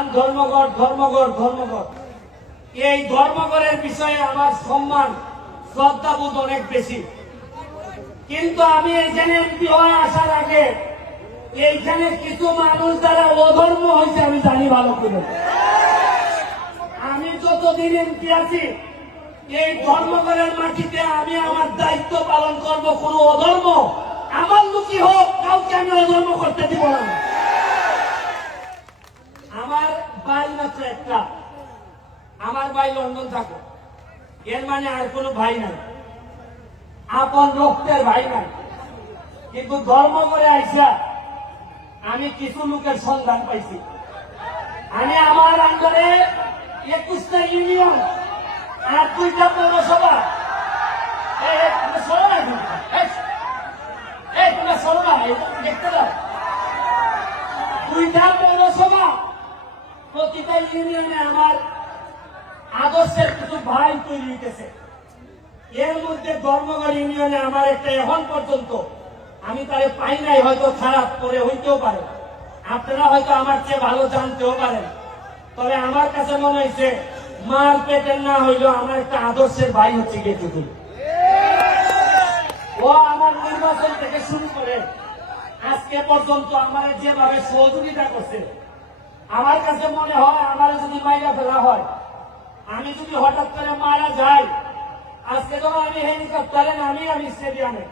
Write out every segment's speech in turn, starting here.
গান ধর্মঘট ধর্মঘট ধর্মঘট, এই ধর্মঘটের বিষয়ে আমার সম্মান শ্রদ্ধাবোধ অনেক বেশি। কিন্তু আমি এইখানে এমপি হয়ে আসার আগে এইখানে কিছু মানুষ যারা অধর্ম হয়েছে আমি জানি ভালো করে। আমি যতদিন এমপি আছি এই ধর্মঘটের মাটিতে আমি আমার দায়িত্ব পালন করব। কোন অধর্ম আমার লুকি হোক, কাউকে আমি অধর্ম করতে দিব না। আমার ভাই মাত্র একটা, আমার ভাই লন্ডন থাকে, এর মানে আর কোনো ভাই নাই, আপন রক্তের ভাই নাই। কিন্তু ধর্ম করে আইসা আমি কিছু লোকের সন্ধান পাইছি। আমি আমার আন্ডারে 21টা ইউনিয়ন আর 2টা পৌরসভা, দেখতে দাও, 2টা পৌরসভা, প্রতিটা ইউনিয়নে আমার আদর্শের কিছু ভাই তৈরি হইতেছে। এর মধ্যে ধর্মগড় ইউনিয়নে আমার একটা এখন পর্যন্ত আমি তারে পাই নাই, হয়তো খারাপ করে হইতেও পারে, আপনারা হয়তো আমার চেয়ে ভালো জানতেও পারেন। তবে আমার কাছে মনে হয়েছে মার পেটের না হইলেও আমার একটা আদর্শের ভাই হচ্ছে গেটুকুল। ও আমার নির্বাচন থেকে শুরু করে আজকে পর্যন্ত আমার যেভাবে সহযোগিতা করছে, আমার কাছে মনে হয় আমার যদি মাইরা ফেলা হয়, আমি যদি হঠাৎ করে মারা যাই, আজকে যখন আমি হেলিকপ্টারে নামি, আমি স্টেডিয়ামে,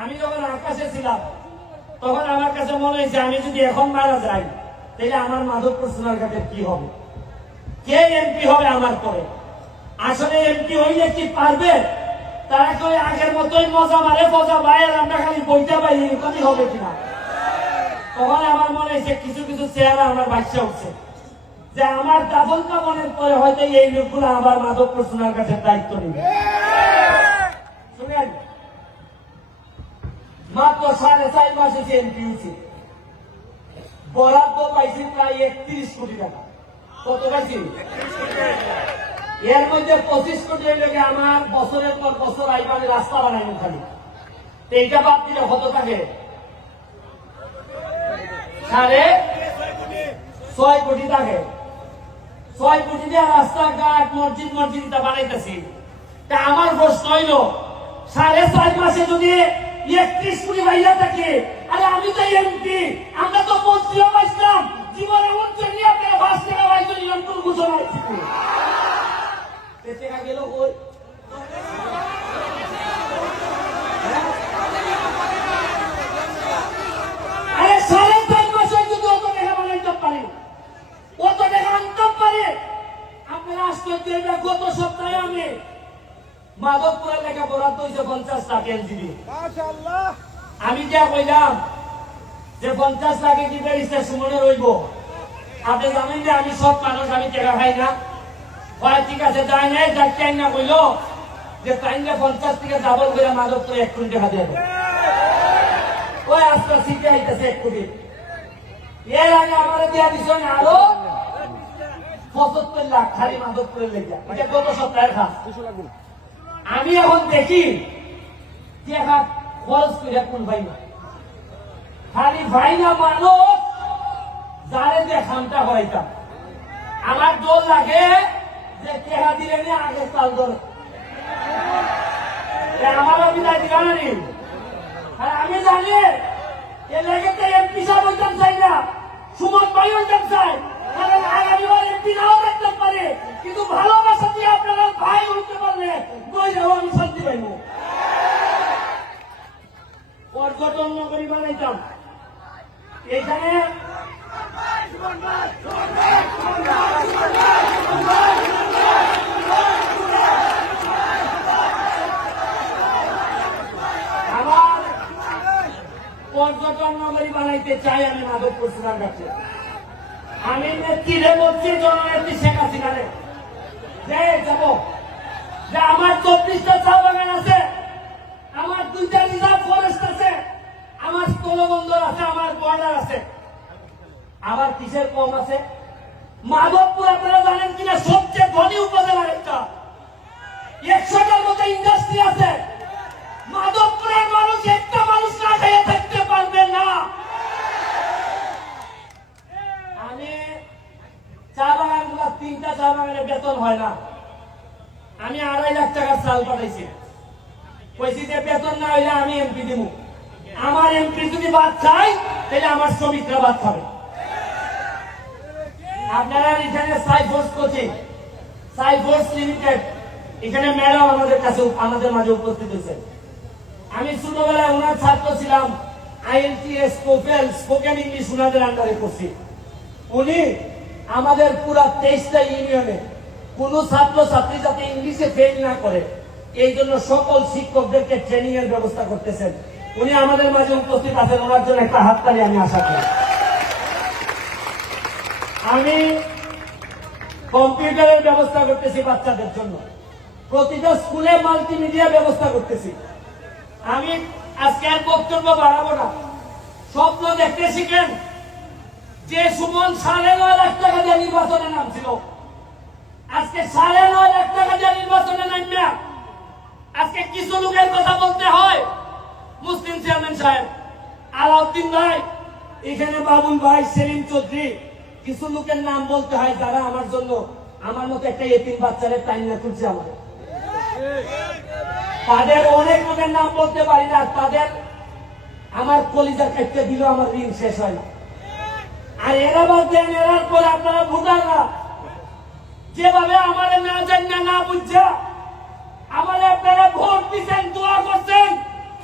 আমি যখন আকাশে ছিলাম, তখন আমার কাছে মনে হয়েছে আমি যদি এখন মারা যাই তাহলে আমার মাধবপুর সোনারঘাটের কি হবে, কে এমপি হবে আমার পরে। আসলে এমপি হইলে কি পারবে? তারা কেউ আগের মতোই মজা মারে, মজা বাইরে আমরা খালি বইতে পাই, এরকমই হবে কিনা। তখন আমার মনে হয়েছে কিছু কিছু চেহারা আমার বাচ্চা উঠছে, যে আমার দাফন কামনের পরে হয়তো এই লোকগুলো আবার মাধবপুর সোনারঘাটের দায়িত্ব নেবে। শুনেন, মাত্র 4.5 মাসে যে এমপি হয়েছে, বরাদ্দ পাইছি প্রায় 31 কোটি টাকা। কত পাইছি? এর মধ্যে 25 কোটি লেগে আমার বছরের পর বছর আইবারে রাস্তা বানাই খালি। এইটা বাদ দিলে কত থাকে? 6.5 কোটি থাকে। 6 কোটি দিয়ে রাস্তাঘাট মসজিদ মসজিদটা বানাইতেছি। তা আমার প্রশ্ন হইল, 4.5 মাসে যদি 31 কোটি বাইরে থাকে, আরে আমি তো এমপি, আমরা তো মন্ত্রীও পাইছিলাম, জীবনে মন্ত্রী নিয়ে আপনারা 5 টাকা বাইরে নিলাম, কোন ঘোষণা হয়েছে টাকা গেল ওই আরে 4.5 মাসে যদি অত টাকা বানাইতে পারে, অত টাকা আনতে পারে, আপনারা আশ্চর্য। গত সপ্তাহে আমি মাধবপুরের লেখা বরাদ্দ হয়েছে 50 লাখ এলজিবি। আমি যা কইলাম যে 50 লাখে কি ব্যারিস্টার সুমনে রইব, আপনি জানেন যে আমি সব মানুষ, আমি টাকা খাই না। ঠিক আছে, যাই নাই, যাই না কইল যে তাই 50 থেকে ডাবল করে মাধবপুরে 1 কোটি টাকা দেবে। ওই আজকাল সিটে আইতেছে 1 কোটি। এর আগে আমার দেওয়া দিচ্ছেন আরো 75 লাখ খালি মাধবপুরের লেগে, এটা গত সপ্তাহের খাস। আমি এখন দেখি যে খরচ করে কোন ভাই না, খালি ভাই না মানুষ যারে যে খামটা হইতাম। আমার দোল লাগে যে টেহা দিলে নিয়ে আগে চাল ধরে আমার অভিনয় দিলানি। আর আমি জানি এ লেগে এমপি সাহেব হইতাম চাই না, সুমন ভাই হইতাম চাই, কারণ আগামী বার এমপি নাও দেখতে পারে, কিন্তু ভালোবাসা দিয়ে আপনারা ভাই হইতে পারলে আমি শান্তি পাইব। পর্যটন নগরী বানাইতাম এখানে, আমার পর্যটন নগরী বানাইতে চাই আমি মাধবপুর সোনারঘাটে। আমি নেত্রীরে বলছি, জননেত্রী শেখ হাসিনারে যে যাব, যে আমার 24টা চা বাগান আছে, আমার 2টা রিজার্ভ ফরেস্ট আছে, আমার স্থলবন্দর আছে, আমার বর্ডার আছে, আমার কিসের কম আছে? মাধবপুর আপনারা জানেন কিনা সবচেয়ে ধনী উপজেলার একটা, 100টার মতো ইন্ডাস্ট্রি আছে। মাধবপুরের মানুষ একটা মানুষ না খেয়ে থাকতে পারবে না। আমি 3টা চা বাগানে বেতন হয় না, আমি 2.5 লাখ টাকার চাল পাঠাইছি, কইছি যে বেতন না হইলে আমি এমপি দিব। আমার এমপি যদি বাদ খাই তাহলে আমার শ্রমিকরা বাদ খাবে। আপনারা এখানে সাইফোর্স কোচিং, সাইফোর্স লিমিটেড, এখানে ম্যাডাম আমাদের মাঝে উপস্থিত হয়েছে। আমি ছোটবেলায় ওনার ছাত্র ছিলাম, IELTS, TOEFL, স্পোকেন ইংলিশ ওনাদের আন্ডারে করছি। উনি আমাদের পুরা 23টা ইউনিয়নে কোন ছাত্র ছাত্রী যাতে ইংলিশে ফেল না করে এই জন্য সকল শিক্ষকদেরকে ট্রেনিং এর ব্যবস্থা করতেছেন। উনি আমাদের মাঝে উপস্থিত আছেন, ওনার জন্য একটা হাততালি আমি আশা করি। আমি কম্পিউটারের ব্যবস্থা করতেছি বাচ্চাদের জন্য, প্রতিটা স্কুলে মাল্টিমিডিয়া ব্যবস্থা করতেছি। আমি আজকে আর বক্তব্য বাড়াবো না, স্বপ্ন দেখতে শিখেন। যে সুমন 9.5 লাখ টাকা দিয়ে নির্বাচনে নামছিল, আজকে 9.5 লাখ টাকা দিয়ে নির্বাচনে নামবে। আজকে কিছু লোকের কথা বলতে হয়, মুসলিম চেয়ারম্যান সাহেব, আলাউদ্দিন ভাই, এখানে বাবুল ভাই, সেলিম চৌধুরী, কিছু লোকের নাম বলতে হয় যারা আমার জন্য, আমার মতো একটা এতিম বাচ্চারে টাইম না তুলছে। তাদের অনেক লোকের নাম বলতে পারি না, তাদের আমার কলিজা কাটতে দিল, আমার ঋণ শেষ হয় না। আর এরা বাদ দেন, এরার পরে আপনারা ভোটাররা যেভাবে আমার না জানি না বুঝছে আমার আপনারা ভোট দিচ্ছেন, দোয়া করছেন,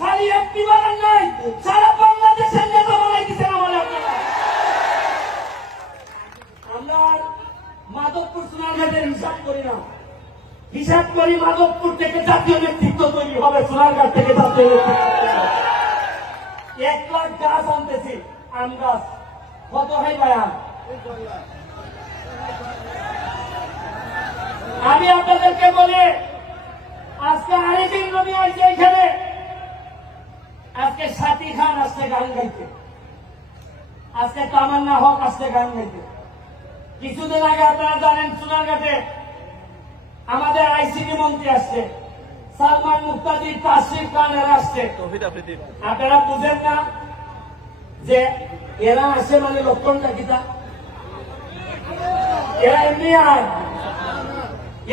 খালি একটি বানান নাই, সারা বাংলাদেশের নেতা বানাই দিচ্ছেন আমার আপনারা। আমরা মাধবপুর সোনারঘাটের হিসাব করি না, হিসাব করি মাধবপুর থেকে জাতীয় নেতৃত্ব তৈরি হবে, সোনারঘাট থেকে জাতীয় নেতৃত্ব। 1 লাখ গাছ আনতেছি, আম গাছ কত হয় বায়ান? আমি আপনাদেরকে বলি, আজকে আরেকদিন নবী আসছে এখানে, আজকে সাথী খান আসছে গান গাইতে, আজকে তামান্না হক আসছে গান গাইতে। কিছুদিন আগে আপনারা জানেন সোনারঘাটে আমাদের আইসিটি মন্ত্রী আসছে, সালমান মুক্তাদি, তাশরিফ খান এরা আসছে। আপনারা বুঝেন না যে এরা আসে মানে লক্ষণটা কিতা? এরা এমনি আর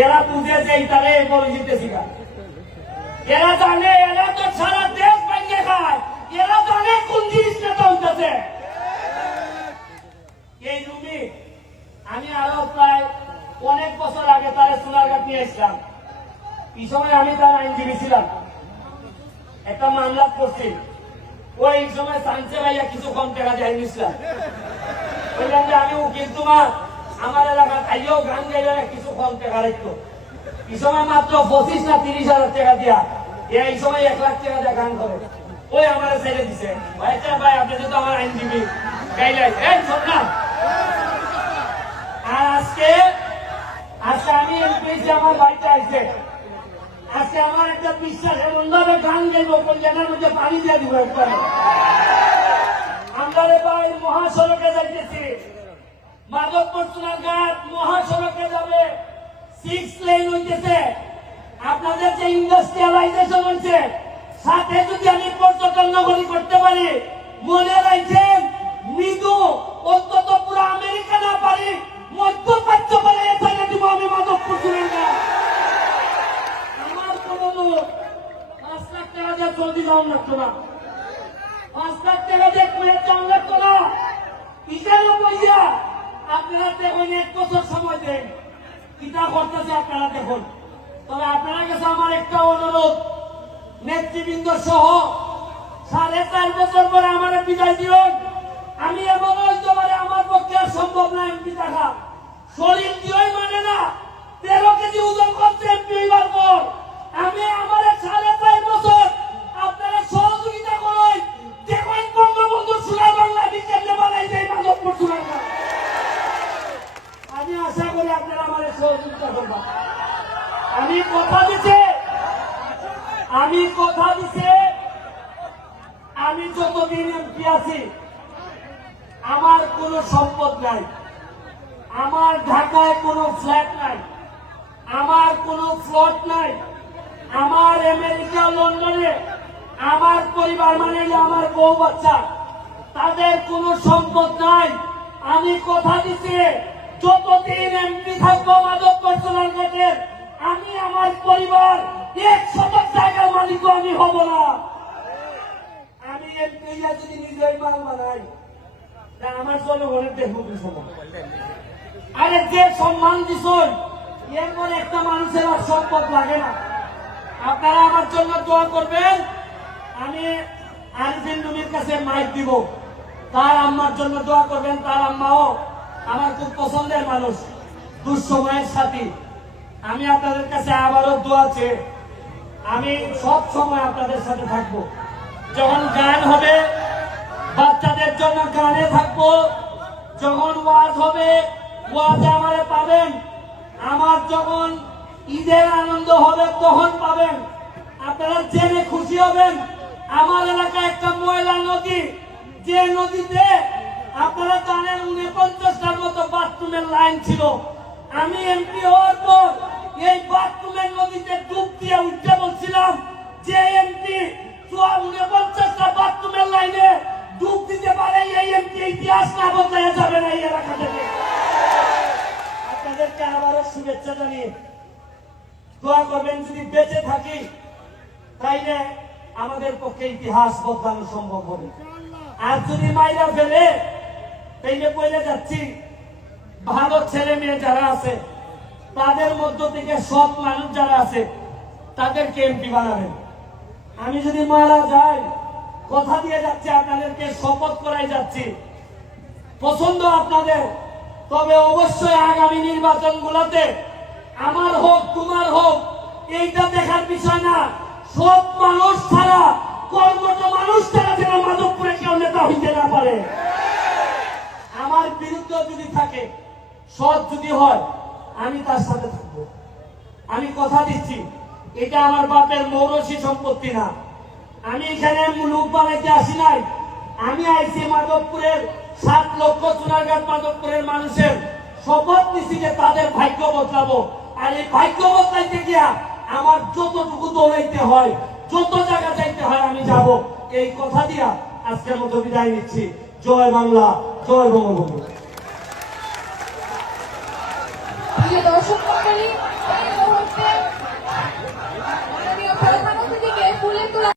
এরা বুঝে যে তারা বলে জিতেছি, এরা জানে, এরা তো সারা দেশ ভেঙে খায়, এরা জানে কোন জিনিসটা চলতেছে। এই রুমি আমি আরো প্রায় অনেক বছর আগে তারা সোনারঘাট নিয়ে এসলাম, এই সময় আমি তার আইনজীবী ছিলাম, একটা মামলা করছি। ওই সময় সানসে ভাইয়া কিছু কম টাকা দিয়ে নিয়েছিলাম, বললাম যে আমি উকিল, তোমার আমার এলাকা তাইও গান গাইলে কিছু কম টাকা রাখতো। এই সময় মাত্র 25 না 30 হাজার টাকা দিয়া, এই সময় 1 লাখ টাকা দিয়ে গান করে। ওই আমার ছেড়ে দিছে, ভাই আপনি তো আমার আইনজীবী, গাইলেন এই শোন না। আর আজকে আমি এমপি, আমার বাড়িতে আসছে, আজকে আমার একটা বিশ্বাস, এমন ভাবে গান গাইব কল্যাণের মধ্যে পানি দিয়ে দিব একবারে। আমরা ভাই মহাসড়কে যাইতেছি, মাধবপুর সোনারঘাট মহাসড়কে যাবে, 6 লেন হইতেছে। আপনাদের যে ইন্ডাস্ট্রিয়ালাইজেশন হয়েছে, সাথে যদি আমি পর্যটন নগরী করতে পারি, মনে রাখছেন মৃদু অন্তত পুরো আমেরিকা না পারি, মধ্যপ্রাচ্য বলে এখানে দিব আমি মাধবপুর সোনারঘাট। আমার কোন লোক 5 লাখ টাকা দিয়ে চলতে যাওয়া লাগতো না, 5 লাখ টাকা দিয়ে কুয়েত যাওয়া লাগতো না। ইটারও বইয়া আপনারা দেখুন, 1 বছর সময় দেন, কিতা করতেছে আপনারা দেখুন। তবে আপনারা কাছে আমার একটা অনুরোধ, নেতৃবৃন্দ সহ 4.5 বছর পরে আমার বিদায় দিন। আমি এমন হইতে পারে আমার পক্ষে আর সম্ভব না এমপি থাকা, শরীর দিয়েই মানে না, 13 কেজি ওজন করছে এমপি হইবার পর। আমি আমার 4.5 বছর আপনারা সহযোগিতা করেন, দেখুন বঙ্গবন্ধু সোনার বাংলাদেশ কেমনে বানাই যায় মাধবপুর সোনারঘাট। আমি আশা করি আপনারা আমার সহযোগিতা করবেন। আমি কথা দিচ্ছি, আমি যতদিন এমপি আছি আমার কোনো সম্পদ নাই, আমার ঢাকায় কোনো ফ্ল্যাট নাই, আমার কোনো প্লট নাই, আমার আমেরিকা লন্ডনে আমার পরিবার মানে আমার বউ বাচ্চা, তাদের কোনো সম্পদ নাই। আমি কথা দিচ্ছি যতদিন এমপি থাকবো মাধবপুর সোনারঘাটের, আমি আমার পরিবার 100 জায়গার মালিক আমি হব না। আমি এমপি যদি নিজেই মাল বানাই, তা আমার জনগণের দেখবো কি সময়? আরে যে সম্মান দিছন, এরপর একটা মানুষের আর সম্পদ লাগে না। আপনারা আমার জন্য দোয়া করবেন। আমি আরিফিন নবীর কাছে মাইক দিব, তার আম্মার জন্য দোয়া করবেন। তার আম্মাও আমার খুব পছন্দের মানুষ, দুঃসময়ের সাথী। আমি আপনাদের কাছে আবারও দোয়া চেয়ে আমি সব সময় আপনাদের সাথে থাকবো। যখন গান হবে বাচ্চাদের জন্য গানে থাকবো, যখন ওয়াজ হবে ওয়াজে আমারে পাবেন, আমার যখন ঈদের আনন্দ হবে তখন পাবেন। আপনারা জেনে খুশি হবেন, আমার এলাকায় একটা ময়লা নদী, যে নদীতে আপনারা জানেন 49টার মতো বাথরুমের লাইন ছিল। আমি এমপি হওয়ার পর এই বাথরুমের নদীতে ডুব দিয়ে উঠতে বলছিলাম, যে এমপি 49টা বাথরুমের লাইনে ডুব দিতে পারে, এই এমপি ইতিহাস না বদলে যাবে না এই এলাকা থেকে। আপনাদেরকে আবারও শুভেচ্ছা জানিয়ে দোয়া করবেন, যদি বেঁচে থাকি তাইলে আমাদের পক্ষে ইতিহাস বদলানো সম্ভব হবে। আর যদি মাইরা ফেলে তাইলে বলে যাচ্ছি, ভালো ছেলে মেয়ে যারা আছে তাদের মধ্য থেকে সৎ মানুষ যারা আছে তাদেরকে এমপি বানাবেন। আমি যদি মারা যাই, কথা দিয়ে যাচ্ছি, আপনাদেরকে শপথ করাই যাচ্ছি, পছন্দ আপনাদের, তবে অবশ্যই আগামী নির্বাচনগুলোতে আমার হোক তোমার হোক এইটা দেখার বিষয় না, সব মানুষ ছাড়া, কর্মঠ মানুষ ছাড়া যেন মাধবপুরে কেউ নেতা হইতে না পারে। আমার বিরুদ্ধে যদি থাকে, সৎ যদি হয়, আমি তার সাথে থাকবো। আমি কথা দিচ্ছি, এটা আমার বাপের মৌরসী সম্পত্তি না। আমি এখানে লোক বানাইতে আসি নাই, আমি আইছি মাধবপুরের 7 লক্ষ সোনারঘাট মাধবপুরের মানুষের শপথ নিচ্ছি যে তাদের ভাগ্য বদলাবো। আর এই ভাগ্য বদলাইতে গিয়া আমার যতটুকু দৌড়াইতে হয়, যত জায়গা যাইতে হয় আমি যাব। এই কথা দিয়া আজকের মতো বিদায় নিচ্ছি। জয় বাংলা, জয় বঙ্গবন্ধু। প্রিয় দর্শক মণ্ডলী, এই মুহূর্তে